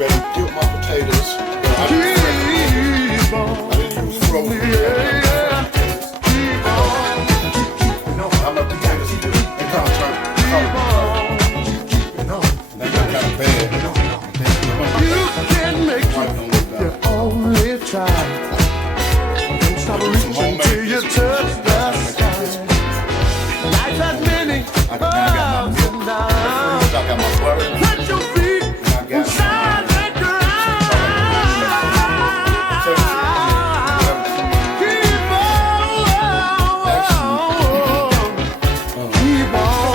ready to get my potatoes. I didn't use frozen. How much potatoes you do? They kind of turn color. They got kind of bad. You can make it, you only try. Don't stop reaching till you touch the sky. Life has many ups and downs. I got my butter. Put your feet inside the ground. Keep on. Keep on.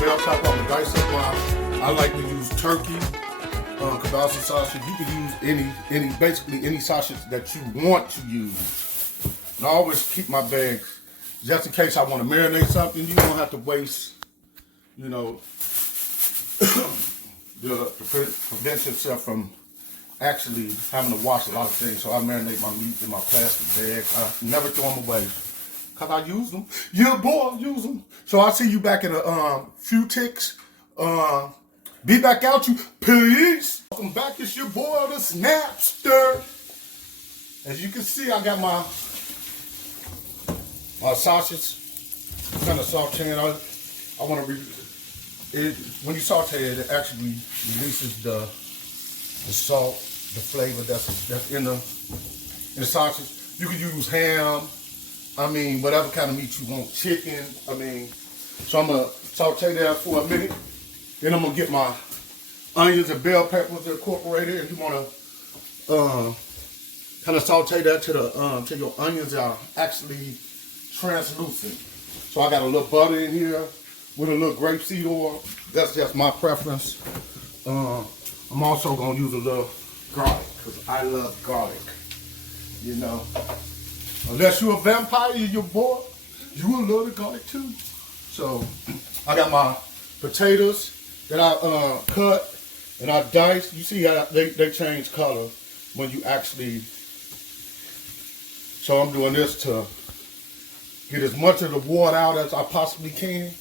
bell pepper. I'm gonna dice up I like to use turkey, kielbasa sausage. You can use basically any sausage that you want to use. And I always keep my bags just in case I want to marinate something. You don't have to waste, you know, to prevent yourself from actually having to wash a lot of things. So I marinate my meat in my plastic bags. I never throw them away because I use them. Yeah, boy, use them. So I'll see you back in a few ticks. Be back out, you peace. Welcome back. It's your boy, the Snapster. As you can see, I got my sausage kind of sauteing. I want to when you saute it, it actually releases the salt, the flavor that's in the sausage. You can use ham. I mean, whatever kind of meat you want, chicken. I mean, so I'm gonna saute that for a minute. Then I'm gonna get my onions and bell peppers incorporated. And you wanna kind of saute that till your onions are actually translucent. So I got a little butter in here with a little grapeseed oil. That's just my preference. I'm also gonna use a little garlic because I love garlic. You know, unless you're a vampire, your boy, you will love the garlic too. So I got my potatoes that I cut and I diced. You see how they change color when you actually. So I'm doing this to get as much of the water out as I possibly can.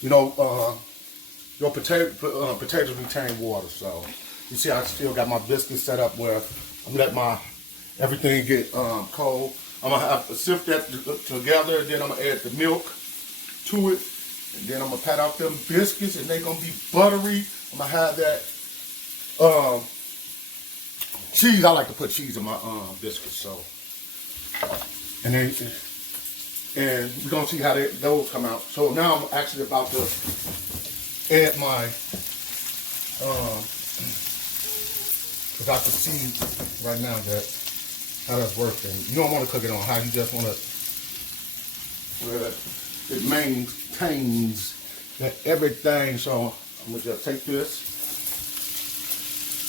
You know, your potatoes retain water, so you see I still got my biscuits set up where I'm gonna let everything get cold. I'm gonna have to sift that together, and then I'm gonna add the milk to it, and then I'm gonna pat out them biscuits, and they're gonna be buttery. I'm gonna have that cheese. I like to put cheese in my biscuits, so and we're gonna see how those come out. So now I'm actually about to add my because I can see right now that how that's working. You don't want to cook it on high. You just want to where it maintains that everything. So I'm gonna just take this,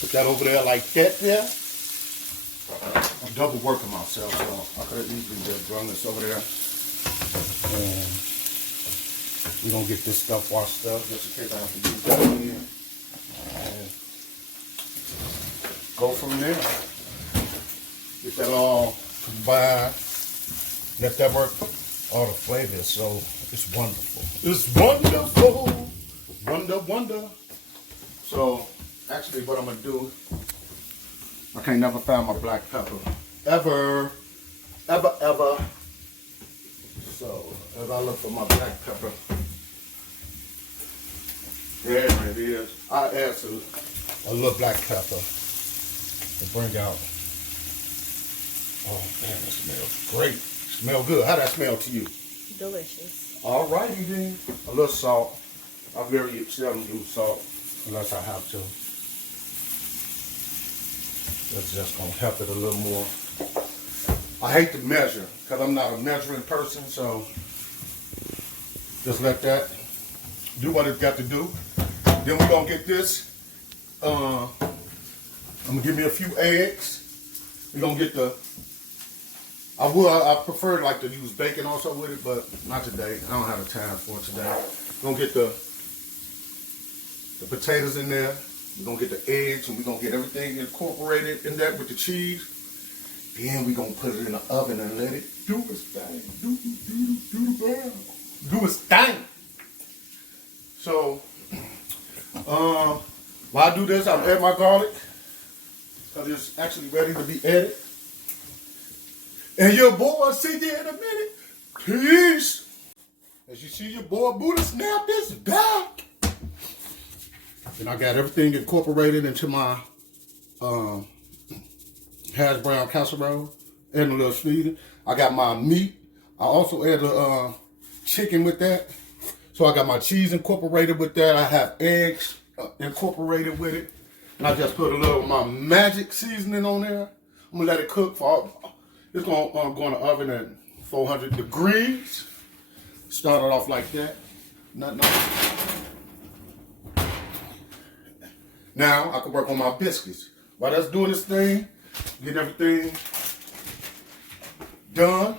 put that over there like that there. I'm double working myself, so I could easily just run this over there. And we're gonna get this stuff washed up just in case I have to use that again. And go from there. Get that all combined. Let that work all the flavors. So it's wonderful. It's wonderful. Wonder. So actually what I'm gonna do, I can't never find my black pepper. Ever. So as I look for my black pepper, there it is. I add a little black pepper to bring out. Oh man, that smells great. Smell good. How that smell to you? Delicious. All righty then. A little salt. I very seldom use salt unless I have to. That's just gonna help it a little more. I hate to measure because I'm not a measuring person, so just let that do what it's got to do. Then we're gonna get this. I'm gonna give me a few eggs. We're gonna get I prefer like to use bacon also with it, but not today. I don't have the time for it today. We're gonna get the potatoes in there. We're gonna get the eggs, and we're gonna get everything incorporated in that with the cheese. Then we're gonna put it in the oven and let it do its thing. Do its thing. So while I do this, I'll add my garlic because it's actually ready to be added. And your boy, I'll see you in a minute. Peace. As you see, your boy Buddha Snap is back. And I got everything incorporated into my Hash Brown Casserole and a little sweetener. I got my meat. I also add the chicken with that. So I got my cheese incorporated with that. I have eggs incorporated with it. And I just put a little of my magic seasoning on there. I'm gonna let it cook for, it's gonna go in the oven at 400 degrees. Start it off like that. Nothing else. Now I can work on my biscuits. While that's doing this thing, getting everything done,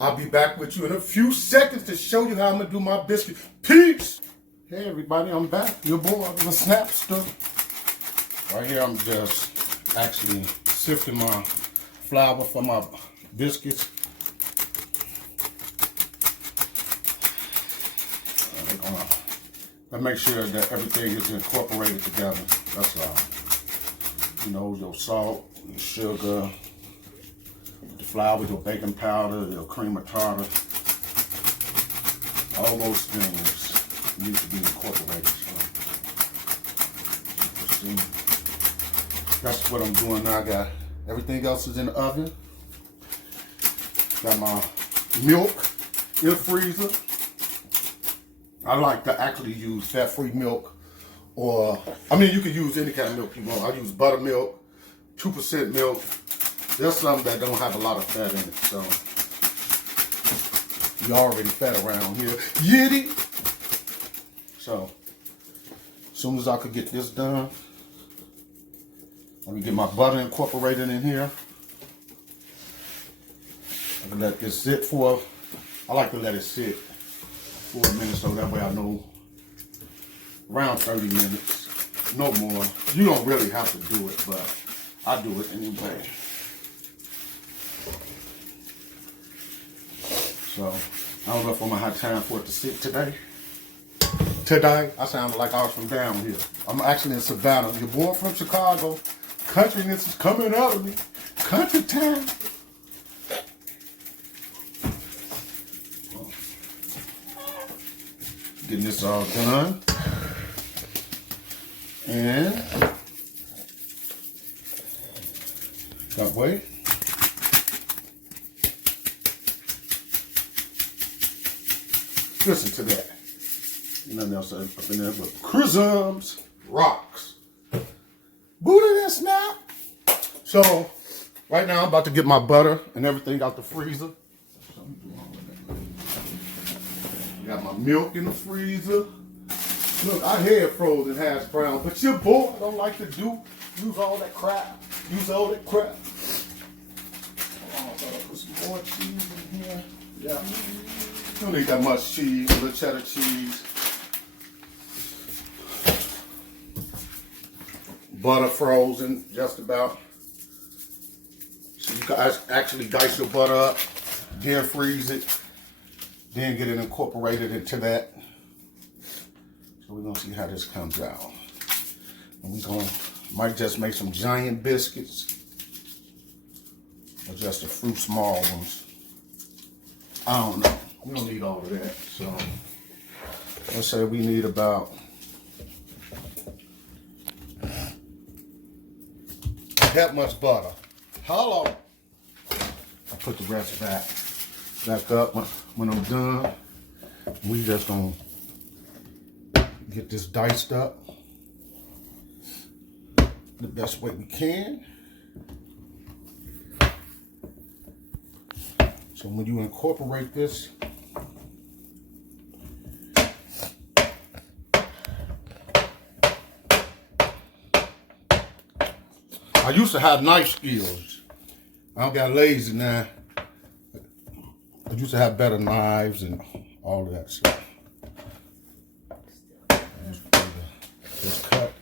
I'll be back with you in a few seconds to show you how I'm gonna do my biscuit. Peace! Hey everybody, I'm back. Your boy, the Snapster. Right here, I'm just actually sifting my flour for my biscuits. I make sure that everything is incorporated together. That's all. You know, your salt, your sugar, the flour, your baking powder, your cream of tartar. All those things need to be incorporated. So, that's what I'm doing now. I got everything else is in the oven. Got my milk in the freezer. I like to actually use fat-free milk, or, I mean, you can use any kind of milk you want. I use buttermilk, 2% milk. There's some that don't have a lot of fat in it, so you already fat around here. Yitty! So, as soon as I could get this done, let me get my butter incorporated in here. I can let this sit for, I like to let it sit for a minute so that way I know around 30 minutes, no more. You don't really have to do it, but I do it anyway. So, I don't know if I'm gonna have time for it to sit today. Today, I sounded like I was from down here. I'm actually in Savannah. Your boy from Chicago. Countryness is coming out of me. Country time. Getting this all done. And that way. Listen to that. Nothing else up in there but chrisms, rocks. Booty that snap. So, right now I'm about to get my butter and everything out the freezer. Got my milk in the freezer. Look, I had frozen hash brown, but your boy don't like to use all that crap. Use all that crap. Oh, I thought I put some more cheese in here. Yeah. Don't need that much cheese, a little cheddar cheese. Butter frozen, just about. So you guys actually dice your butter up, then freeze it. Then get it incorporated into that. So we're gonna see how this comes out. And might just make some giant biscuits. Or just a few small ones. I don't know. We don't need all of that. So let's say we need about that much butter. Hello. I'll put the rest back up when I'm done. We just gonna get this diced up the best way we can. So when you incorporate this, I used to have knife skills. I don't got lazy now. I used to have better knives and all of that stuff. Just cut.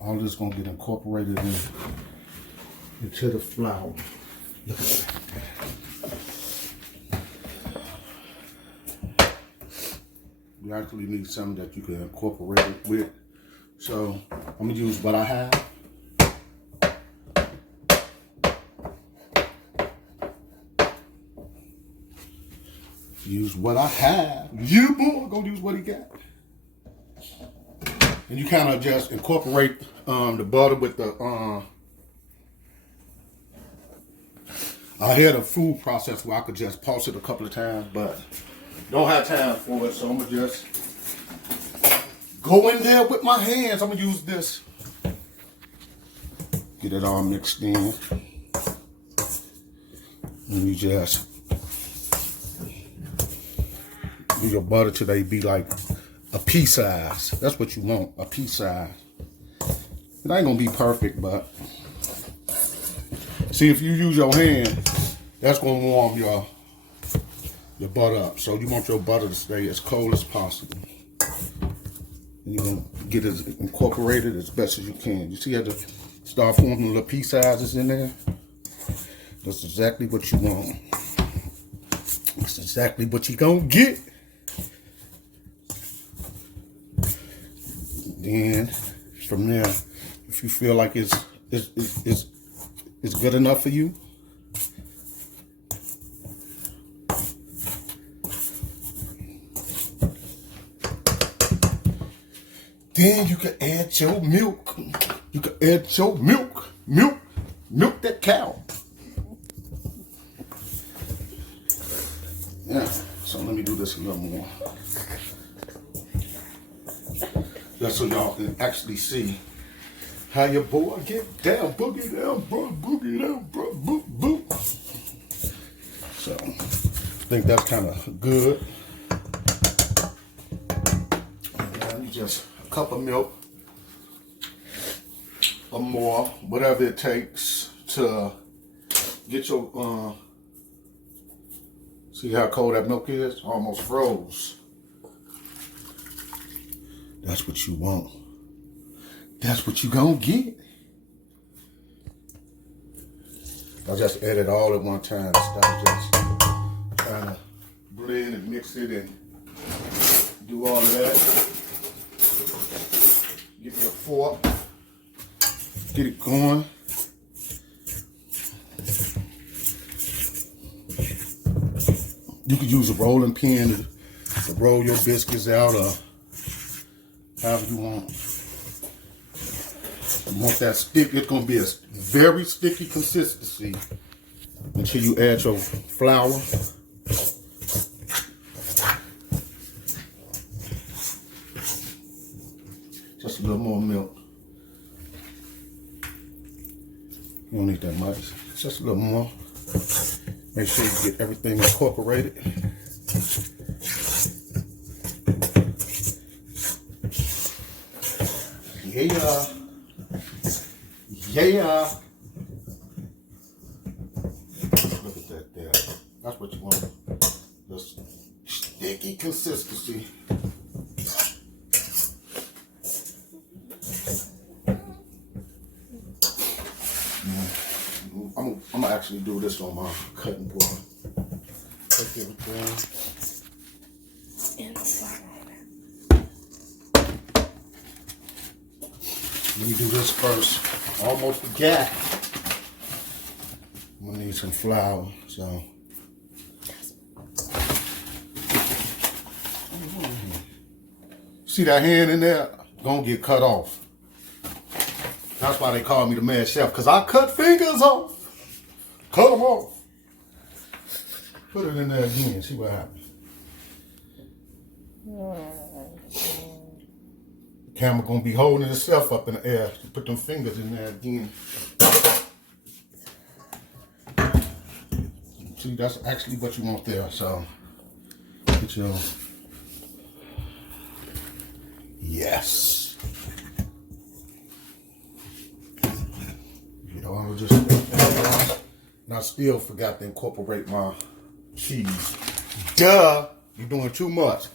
All this is gonna get incorporated into the flour. Look at that. You actually need something that you can incorporate it with. So I'm gonna use what I have. Use what I have. You boy gonna use what he got. And you kind of just incorporate the butter with the I had a food process where I could just pulse it a couple of times, but don't have time for it, so I'm gonna just go in there with my hands. I'm gonna use this. Get it all mixed in. And you just do your butter till they be like a pea size. That's what you want, a pea size. It ain't gonna be perfect, but see, if you use your hand, that's gonna warm your butter up. So you want your butter to stay as cold as possible. And you're gonna get it incorporated as best as you can. You see how to start forming little pea sizes in there? That's exactly what you want. That's exactly what you gonna get. Then from there, if you feel like it's good enough for you, then you can add your milk. You can add your milk that cow. Yeah, so let me do this a little more. Just so y'all can actually see how your boy get down, boogie down, bro, boogie down, bro, boop, boop. So, I think that's kind of good. And just a cup of milk or more, whatever it takes to get your, see how cold that milk is? Almost froze. That's what you want. That's what you gonna get. I just add it all at one time. Stop just trying to blend and mix it and do all of that. Get me a fork. Get it going. You could use a rolling pin to roll your biscuits out, or however you want. You want that stick. It's going to be a very sticky consistency until you add your flour. Just a little more milk. You don't need that much. Just a little more. Make sure you get everything incorporated. Yeah. Yeah. Look at that there. That's what you want. The sticky consistency. I'm gonna actually do this on my cutting board. Take everything. Let me do this first. Almost forgot. I'm gonna need some flour, so. See that hand in there? Gonna get cut off. That's why they call me the mad chef, because I cut fingers off. Cut them off. Put it in there again, see what happens. The camera gonna be holding itself up in the air. Put them fingers in there again. See, that's actually what you want there. So, put your, yes. You know, I was just, and I still forgot to incorporate my cheese. Duh, you're doing too much.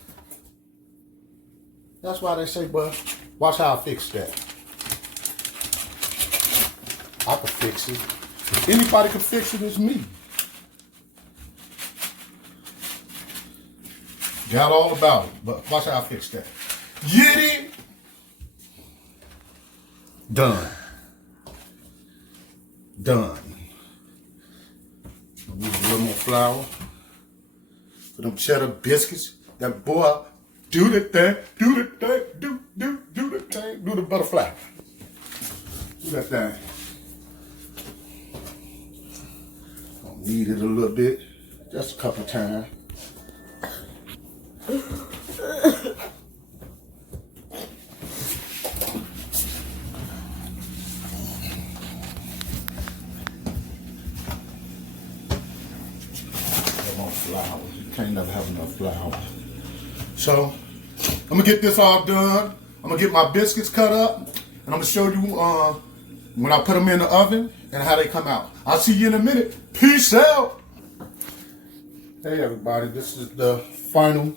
That's why they say, but watch how I fix that. I can fix it. If anybody can fix it, it's me. Got all about it, but watch how I fix that. Get it? Done. Done. Use a little more flour for them cheddar biscuits. That boy, do the thing, do the thing, do the thing, do the butterfly. Do that thing. Gonna knead it a little bit, just a couple times. flour. You can't never have enough flour. So, I'm gonna get this all done. I'm gonna get my biscuits cut up, and I'm gonna show you when I put them in the oven and how they come out. I'll see you in a minute. Peace out. Hey everybody, this is the final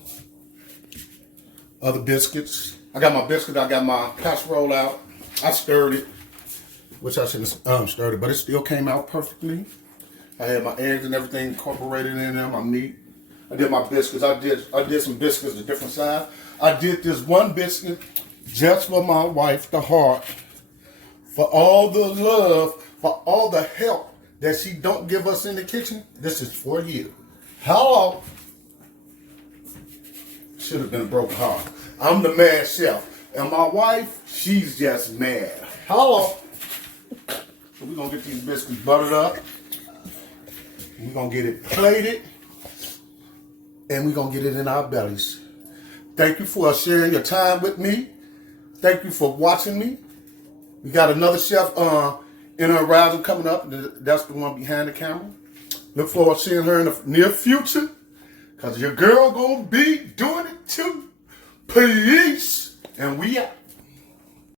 of the biscuits. I got my biscuit, I got my casserole out. I stirred it, which I shouldn't have stirred it, but it still came out perfectly. I had my eggs and everything incorporated in there, my meat. I did my biscuits. I did some biscuits a different size. I did this one biscuit just for my wife, the heart, for all the love, for all the help that she don't give us in the kitchen. This is for you. Hello. Should have been a broken heart. I'm the mad chef. And my wife, she's just mad. Hello. So we're going to get these biscuits buttered up. We're going to get it plated. And we're going to get it in our bellies. Thank you for sharing your time with me. Thank you for watching me. We got another chef in her rising coming up. That's the one behind the camera. Look forward to seeing her in the near future. Because your girl going to be doing it too. Peace. And we out.